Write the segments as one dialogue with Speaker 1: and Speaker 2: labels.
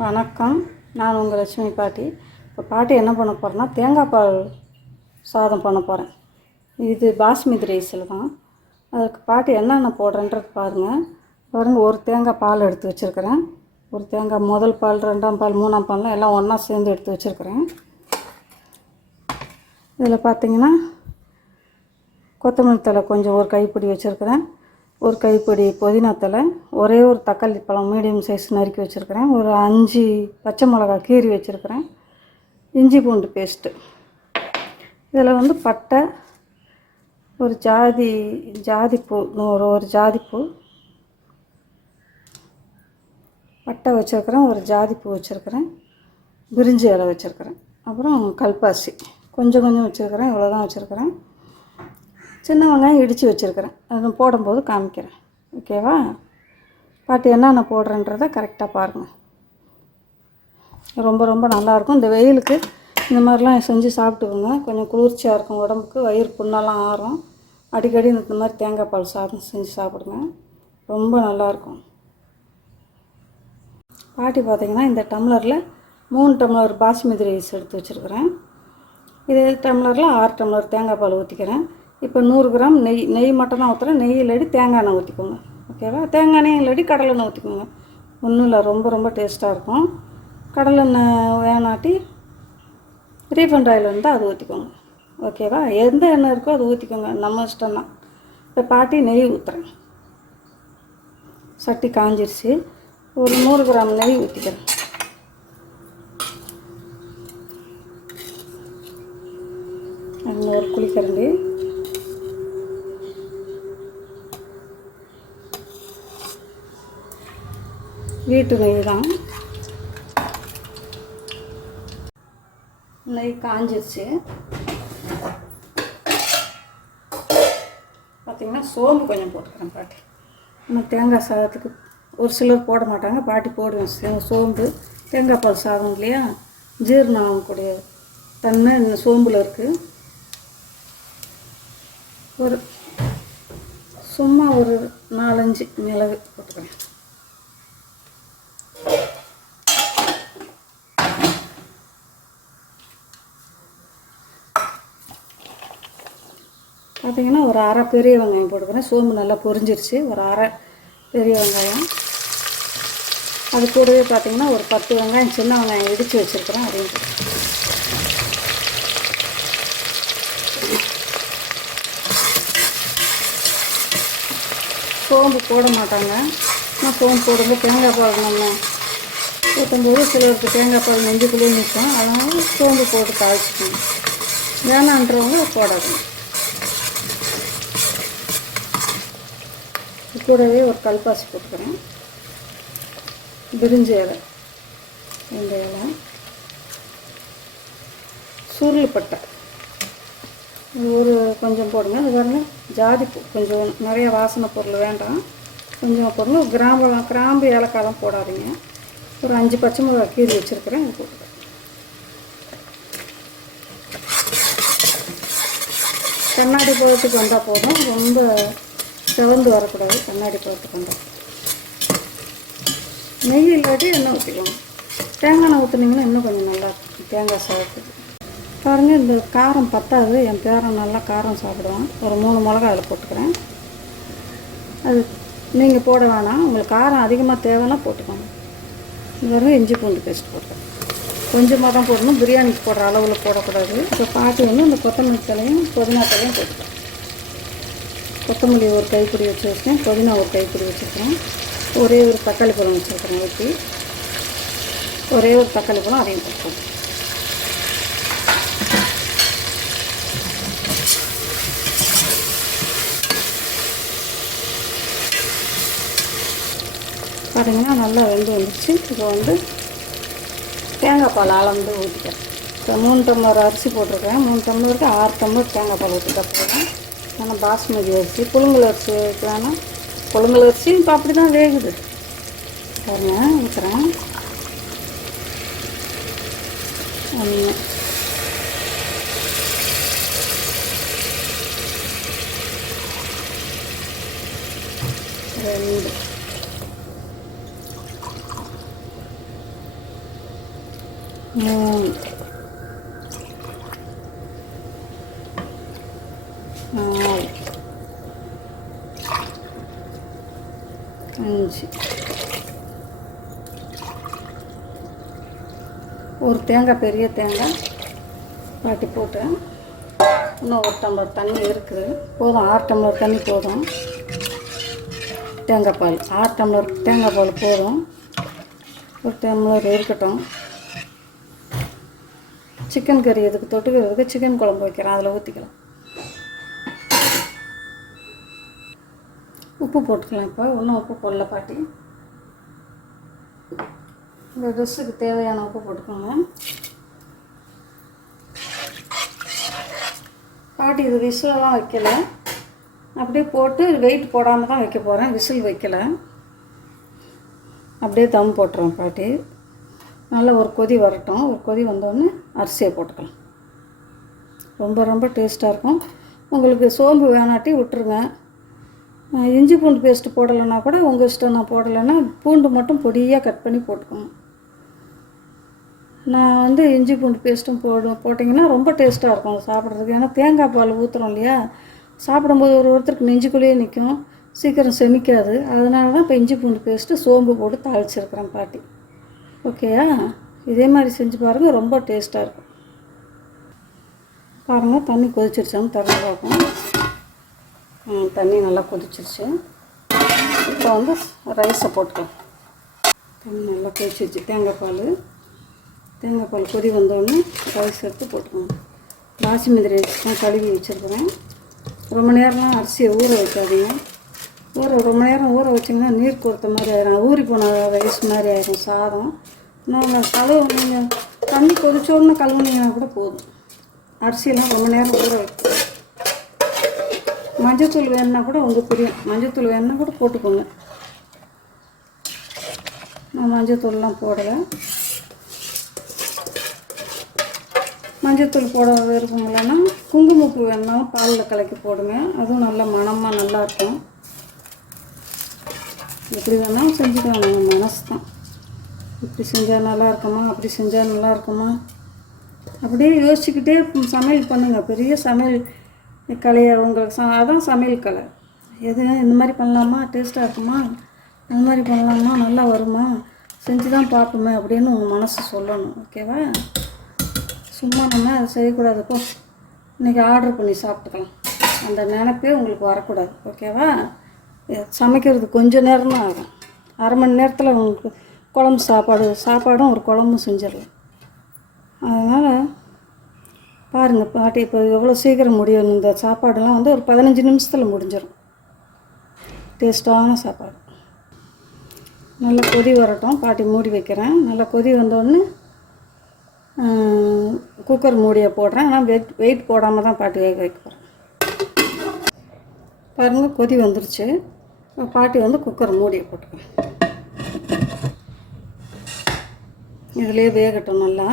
Speaker 1: வணக்கம் நான் உங்கள் லட்சுமி பாட்டி இப்போ பாட்டி என்ன பண்ண போகிறேன்னா தேங்காய் பால் சாதம் பண்ண போகிறேன் இது பாஸ்மதி ரைஸில் தான் அதுக்கு பாட்டி என்னென்ன போடுறேன்றது பாருங்கள் பாருங்கள் ஒரு தேங்காய் பால் எடுத்து வச்சுருக்கிறேன் ஒரு தேங்காய் முதல் பால் ரெண்டாம் பால் மூணாம் பால்லாம் எல்லாம் ஒன்றா சேர்ந்து எடுத்து வச்சுருக்கிறேன் இதில் பார்த்திங்கன்னா கொத்தமல்லி தலை கொஞ்சம் ஒரு கைப்பிடி வச்சுருக்கிறேன் ஒரு கைப்பிடி தலை ஒரே ஒரு தக்காளி பழம் மீடியம் சைஸ் நறுக்கி வச்சுருக்கிறேன் ஒரு அஞ்சு பச்சை மிளகா கீரி வச்சுருக்கிறேன் இஞ்சி பூண்டு பேஸ்ட்டு இதில் வந்து பட்டை ஒரு ஜாதி ஜாதிப்பூ ஒரு ஒரு ஜாதிப்பூ பட்டை வச்சுருக்கிறேன் ஒரு ஜாதிப்பூ வச்சுருக்கிறேன் பிரிஞ்சி இலை வச்சுருக்கிறேன் அப்புறம் கல்பாசி கொஞ்சம் கொஞ்சம் வச்சுருக்கிறேன் இவ்வளோ தான் வச்சுருக்கிறேன் சின்ன வெங்காயம் இடித்து வச்சுருக்கிறேன் அது போடும்போது காமிக்கிறேன் ஓகேவா பாட்டு என்னென்ன போடுறேன்றதை கரெக்டாக பாருங்கள் ரொம்ப ரொம்ப நல்லாயிருக்கும் இந்த வெயிலுக்கு இந்த மாதிரிலாம் செஞ்சு சாப்பிட்டுக்கோங்க கொஞ்சம் குளிர்ச்சியாக இருக்கும் உடம்புக்கு வயிறு புண்ணெல்லாம் ஆறும் அடிக்கடி இந்த மாதிரி தேங்காய் பால் சாதம் செஞ்சு சாப்பிடுங்க ரொம்ப நல்லாயிருக்கும் பாட்டி பார்த்திங்கன்னா இந்த டம்ளரில் மூணு டம்ளர் பாஸ்மதி ரைஸ் எடுத்து வச்சுருக்குறேன் இதே டம்ளரில் ஆறு டம்ளர் தேங்காய் பால் ஊற்றிக்கிறேன் இப்போ நூறு கிராம் நெய் நெய் மட்டும் தான் ஊற்றுறேன் நெய் இல்லாடி தேங்காய் எண்ணெய் ஊற்றிக்கோங்க ஓகேவா தேங்காய் எண்ணெய் இல்லாடி கடலை எண்ணெய் ஊற்றிக்கோங்க ஒன்றும் இல்லை ரொம்ப ரொம்ப டேஸ்ட்டாக இருக்கும் கடலெண்ணெய் வேணாட்டி ரீஃபண்ட் ஆயில் இருந்தால் அது ஊற்றிக்கோங்க ஓகேவா எந்த எண்ணெய் இருக்கோ அது ஊற்றிக்கோங்க நம்ம இஷ்டம் தான் இப்போ பாட்டி நெய் ஊற்றுறேன் சட்டி காஞ்சிருச்சு ஒரு நூறு கிராம் நெய் ஊற்றிக்கிறேன் ஒரு குளிக்கரண்டி வீட்டு நெய் தான் நெய் காஞ்சிருச்சு பார்த்தீங்கன்னா சோம்பு கொஞ்சம் போட்டுக்கிறேன் பாட்டி நம்ம தேங்காய் சாதத்துக்கு ஒரு சிலர் போட மாட்டாங்க பாட்டி போடுவேன் சோம்பு தேங்காய் பால் சாதம் இல்லையா ஜீரணம் ஆகக்கூடிய தன்மை இந்த சோம்பில் இருக்குது ஒரு சும்மா ஒரு நாலஞ்சு மிளகு போட்டுக்கிறேன் பார்த்திங்கன்னா ஒரு அரை பெரிய வெங்காயம் போட்டுக்கிறேன் சோம்பு நல்லா பொரிஞ்சிருச்சு ஒரு அரை பெரிய வெங்காயம் அது கூடவே பார்த்திங்கன்னா ஒரு பத்து வெங்காயம் சின்ன வெங்காயம் இடித்து வச்சுருக்குறேன் அப்படின்னு சோம்பு போட மாட்டாங்க ஆனால் சோம்பு போடும்போது தேங்காய் பால் நம்ம ஊற்றும்போது சிலருக்கு தேங்காய் பால் நெஞ்சுக்குள்ளேயே நிற்கும் அதனால் சோம்பு போட்டு காய்ச்சிக்கணும் வேணான்றவங்க போடாதுங்க கூடவே ஒரு கல்பாசி போட்டுக்கிறேன் பிரிஞ்ச இலை இந்த இலை சுருள்பட்டை ஒரு கொஞ்சம் போடுங்க அது பாருங்கள் ஜாதிப்பூ கொஞ்சம் நிறைய வாசனை பொருள் வேண்டாம் கொஞ்சம் போடுங்க கிராம்பு கிராம்பு ஏலக்காயெல்லாம் போடாதீங்க ஒரு அஞ்சு பச்சை மிளகா கீறி வச்சுருக்கிறேன் இது போட்டு கண்ணாடி போகிறதுக்கு வந்தால் போதும் ரொம்ப செவந்து வரக்கூடாது கண்ணாடி போட்டுக்கொண்டோம் நெய் இல்லாட்டி எண்ணெய் ஊற்றிக்கலாம் தேங்காய் எண்ணெய் ஊற்றுனீங்கன்னா இன்னும் கொஞ்சம் நல்லா இருக்கும் தேங்காய் சாப்பிட்டு பாருங்கள் இந்த காரம் பத்தாது என் பேரன் நல்லா காரம் சாப்பிடுவான் ஒரு மூணு மிளகா அதில் போட்டுக்கிறேன் அது நீங்கள் போட வேணாம் உங்களுக்கு காரம் அதிகமாக தேவைன்னா போட்டுக்கோங்க இது வரைக்கும் இஞ்சி பூண்டு பேஸ்ட் போட்டுக்கோங்க கொஞ்சமாக தான் போடணும் பிரியாணிக்கு போடுற அளவில் போடக்கூடாது இப்போ பாட்டி வந்து அந்த கொத்தமல்லி தலையும் புதினா தலையும் போட்டுக்கோங்க கொத்தமல்லி ஒரு கைப்பிடி வச்சு வச்சுருக்கேன் புதினா ஒரு கைப்பிடி வச்சுருக்கிறேன் ஒரே ஒரு தக்காளி பழம் வச்சுருக்கிறேன் ஊற்றி ஒரே ஒரு தக்காளி பழம் அதையும் போட்டோம் பார்த்திங்கன்னா நல்லா வெந்து வந்துச்சு இப்போ வந்து தேங்காய் பால் அளந்து ஊற்றிக்கிறேன் இப்போ மூணு டம்ளர் அரிசி போட்டிருக்கேன் மூணு டம்ளருக்கு ஆறு டம்ளர் தேங்காய் பால் ஊற்றிக்க போகிறேன் ஆனால் பாஸ்மதி அரிசி புழுங்கல் அரிசி வைக்கலான்னா புழுங்கல் அரிசி இப்போ அப்படி தான் வேகுது பாருங்க வைக்கிறேன் ஒன்று ரெண்டு மூணு போச்சு ஒரு தேங்காய் பெரிய தேங்காய் வாட்டி போட்டேன் இன்னும் ஒரு டம்ளர் தண்ணி இருக்குது போதும் ஆறு டம்ளர் தண்ணி போதும் தேங்காய் பால் ஆறு டம்ளர் தேங்காய் பால் போதும் ஒரு டம்ளர் இருக்கட்டும் சிக்கன் கறி எதுக்கு தொட்டுக்கிறதுக்கு சிக்கன் குழம்பு வைக்கிறேன் அதில் ஊற்றிக்கலாம் உப்பு போட்டுக்கலாம் இப்போ ஒன்றும் உப்பு போடல பாட்டி இந்த ட்ரெஸ்ஸுக்கு தேவையான உப்பு போட்டுக்கோங்க பாட்டி இது விசிலெலாம் வைக்கலை அப்படியே போட்டு வெயிட் போடாமல் தான் வைக்க போகிறேன் விசில் வைக்கலை அப்படியே தம் போட்டுறோம் பாட்டி நல்லா ஒரு கொதி வரட்டும் ஒரு கொதி வந்தோடனே அரிசியை போட்டுக்கலாம் ரொம்ப ரொம்ப டேஸ்ட்டாக இருக்கும் உங்களுக்கு சோம்பு வேணாட்டி விட்டுருங்க இஞ்சி பூண்டு பேஸ்ட்டு போடலைன்னா கூட உங்கள் இஷ்டம் நான் போடலைன்னா பூண்டு மட்டும் பொடியாக கட் பண்ணி போட்டுக்கணும் நான் வந்து இஞ்சி பூண்டு பேஸ்ட்டும் போடு போட்டிங்கன்னா ரொம்ப டேஸ்ட்டாக இருக்கும் சாப்பிட்றதுக்கு ஏன்னா தேங்காய் பால் ஊற்றுறோம் இல்லையா சாப்பிடும்போது ஒரு ஒருத்தருக்கு நெஞ்சுக்குள்ளேயே நிற்கும் சீக்கிரம் செமிக்காது அதனால தான் இப்போ இஞ்சி பூண்டு பேஸ்ட்டு சோம்பு போட்டு தாளிச்சிருக்கிறேன் பாட்டி ஓகேயா இதே மாதிரி செஞ்சு பாருங்கள் ரொம்ப டேஸ்ட்டாக இருக்கும் பாருங்கள் தண்ணி கொதிச்சிருச்சான்னு திறந்து பார்க்கணும் தண்ணி நல்லா கொதிச்சிருச்சு இப்போ வந்து ரைஸை போட்டுக்கலாம் தண்ணி நல்லா கொதிச்சிருச்சு தேங்காய் பால் தேங்காய் பால் கொதி வந்தோடனே ரைஸ் எடுத்து போட்டுக்கணும் பாசுமதி ரைஸ் தான் கழுவி வச்சுருக்குறேன் ரொம்ப நேரம்லாம் அரிசியை ஊற வைக்காதீங்க ஊற ரொம்ப நேரம் ஊற வச்சிங்கன்னா நீர் கொடுத்த மாதிரி ஆயிரும் ஊறி போன ரைஸ் மாதிரி ஆயிரும் சாதம் நாங்கள் கழுவு நீங்கள் தண்ணி கொதிச்சோடனே கழுவுனீங்கன்னா கூட போதும் அரிசியெல்லாம் ரொம்ப நேரம் ஊற வைக்கணும் மஞ்சத்தூள் வேணும்னா கூட உங்களுக்கு புரியும் மஞ்சத்தூள் வேணும்னா கூட போட்டுக்கோங்க நான் மஞ்சத்தூள்லாம் போடலை மஞ்சத்தூள் போட இருக்குங்களேன்னா குங்குமப்பூ வேணுனாலும் பாலில் கலக்கி போடுங்க அதுவும் நல்ல மனமாக நல்லாயிருக்கும் எப்படி வேணால் செஞ்சுக்கலாம் நம்ம மனசு தான் இப்படி செஞ்சால் நல்லா இருக்குமா அப்படி செஞ்சால் நல்லா இருக்குமா அப்படியே யோசிச்சுக்கிட்டே சமையல் பண்ணுங்கள் பெரிய சமையல் கலையை உங்களுக்கு ச அதான் சமையல் கலை எது இந்த மாதிரி பண்ணலாமா டேஸ்ட்டாக இருக்குமா இந்த மாதிரி பண்ணலாமா நல்லா வருமா செஞ்சு தான் பார்ப்போமே அப்படின்னு உங்கள் மனசு சொல்லணும் ஓகேவா சும்மா நம்ம அதை செய்யக்கூடாதுப்போ இன்றைக்கி ஆர்டர் பண்ணி சாப்பிட்டுக்கலாம் அந்த நினப்பே உங்களுக்கு வரக்கூடாது ஓகேவா சமைக்கிறது கொஞ்சம் நேரம் தான் ஆகும் அரை மணி நேரத்தில் உங்களுக்கு குழம்பு சாப்பாடு சாப்பாடும் ஒரு குழம்பும் செஞ்சிடலாம் அதனால் பாருங்கள் பாட்டி இப்போ எவ்வளோ சீக்கிரம் முடியும் இந்த சாப்பாடெல்லாம் வந்து ஒரு பதினஞ்சு நிமிஷத்தில் முடிஞ்சிடும் டேஸ்ட்டான சாப்பாடு நல்லா கொதி வரட்டும் பாட்டி மூடி வைக்கிறேன் நல்லா கொதி வந்தோடனே குக்கர் மூடியை போடுறேன் ஆனால் வெயிட் வெயிட் போடாமல் தான் பாட்டி வேக வைக்க போகிறேன் பாருங்கள் கொதி வந்துருச்சு பாட்டி வந்து குக்கர் மூடியை போட்டுக்கிறேன் இதுலேயே வேகட்டும் நல்லா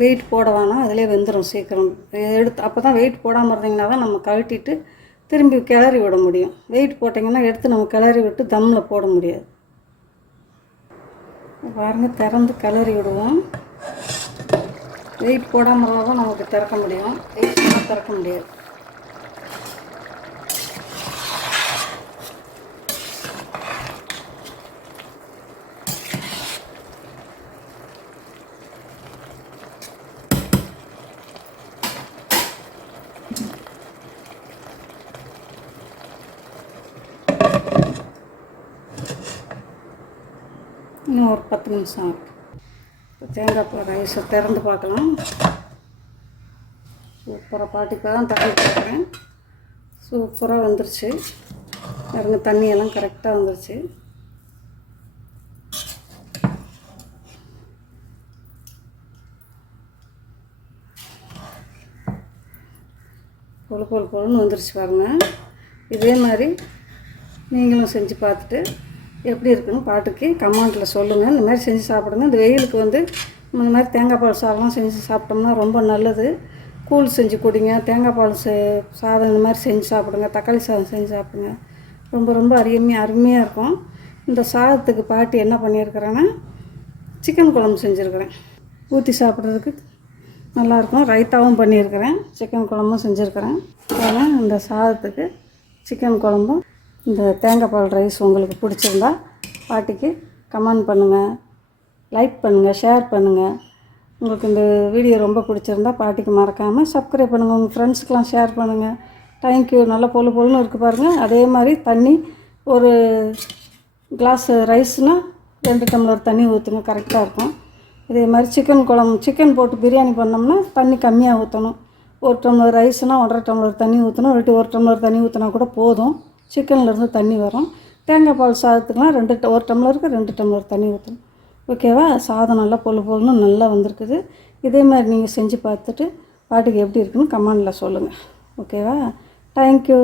Speaker 1: வெயிட் போட வேணாம் அதிலே வெந்துடும் சீக்கிரம் எடுத்து அப்போ தான் வெயிட் போடாமல் இருந்தீங்கன்னா தான் நம்ம கழட்டிட்டு திரும்பி கிளறி விட முடியும் வெயிட் போட்டிங்கன்னா எடுத்து நம்ம கிளறி விட்டு தம்மில் போட முடியாது பாருங்கள் திறந்து கிளறி விடுவோம் வெயிட் போடாமல் தான் நமக்கு திறக்க முடியும் வெயிட் திறக்க முடியாது இன்னும் ஒரு பத்து நிமிஷம் ஆகும் இப்போ தேங்காய் பால் ரைஸை திறந்து பார்க்கலாம் சூப்பராக பாட்டி இப்போ தான் தண்ணி போடுறேன் சூப்பராக வந்துருச்சு இறங்க தண்ணியெல்லாம் கரெக்டாக வந்துருச்சு கொழு கொழு கொழுன்னு வந்துருச்சு பாருங்கள் இதே மாதிரி நீங்களும் செஞ்சு பார்த்துட்டு எப்படி இருக்குன்னு பாட்டுக்கு கமெண்ட்டில் சொல்லுங்கள் இந்த மாதிரி செஞ்சு சாப்பிடுங்க இந்த வெயிலுக்கு வந்து இந்த மாதிரி தேங்காய் பால் சாதம்லாம் செஞ்சு சாப்பிட்டோம்னா ரொம்ப நல்லது கூழ் செஞ்சு குடிங்க தேங்காய் பால் சாதம் இந்த மாதிரி செஞ்சு சாப்பிடுங்க தக்காளி சாதம் செஞ்சு சாப்பிடுங்க ரொம்ப ரொம்ப அருமையாக அருமையாக இருக்கும் இந்த சாதத்துக்கு பாட்டி என்ன பண்ணியிருக்கிறேன்னா சிக்கன் குழம்பு செஞ்சுருக்கிறேன் ஊற்றி சாப்பிட்றதுக்கு நல்லாயிருக்கும் ரைத்தாவும் பண்ணியிருக்கிறேன் சிக்கன் குழம்பும் செஞ்சுருக்கிறேன் அதனால் இந்த சாதத்துக்கு சிக்கன் குழம்பும் இந்த தேங்காய் பால் ரைஸ் உங்களுக்கு பிடிச்சிருந்தா பாட்டிக்கு கமெண்ட் பண்ணுங்கள் லைக் பண்ணுங்கள் ஷேர் பண்ணுங்கள் உங்களுக்கு இந்த வீடியோ ரொம்ப பிடிச்சிருந்தா பாட்டிக்கு மறக்காமல் சப்ஸ்கிரைப் பண்ணுங்கள் உங்கள் ஃப்ரெண்ட்ஸுக்கெலாம் ஷேர் பண்ணுங்கள் தேங்க்யூ நல்லா பொழு பொழுன்னு இருக்குது பாருங்கள் அதே மாதிரி தண்ணி ஒரு கிளாஸ் ரைஸ்னால் ரெண்டு டம்ளர் தண்ணி ஊற்றுங்க கரெக்டாக இருக்கும் இதே மாதிரி சிக்கன் குழம்பு சிக்கன் போட்டு பிரியாணி பண்ணோம்னா தண்ணி கம்மியாக ஊற்றணும் ஒரு டம்ளர் ரைஸ்னால் ஒன்றரை டம்ளர் தண்ணி ஊற்றணும் இல்லாட்டி ஒரு டம்ளர் தண்ணி ஊற்றினா கூட போதும் சிக்கன்லேருந்து தண்ணி வரும் தேங்காய் பால் சாதத்துக்குலாம் ரெண்டு ஒரு டம்ளருக்கு ரெண்டு டம்ளர் தண்ணி ஊற்றணும் ஓகேவா சாதம் நல்லா பொழு பொழுன்னு நல்லா வந்திருக்குது இதே மாதிரி நீங்கள் செஞ்சு பார்த்துட்டு பாட்டுக்கு எப்படி இருக்குன்னு கமெண்டில் சொல்லுங்கள் ஓகேவா தேங்க்யூ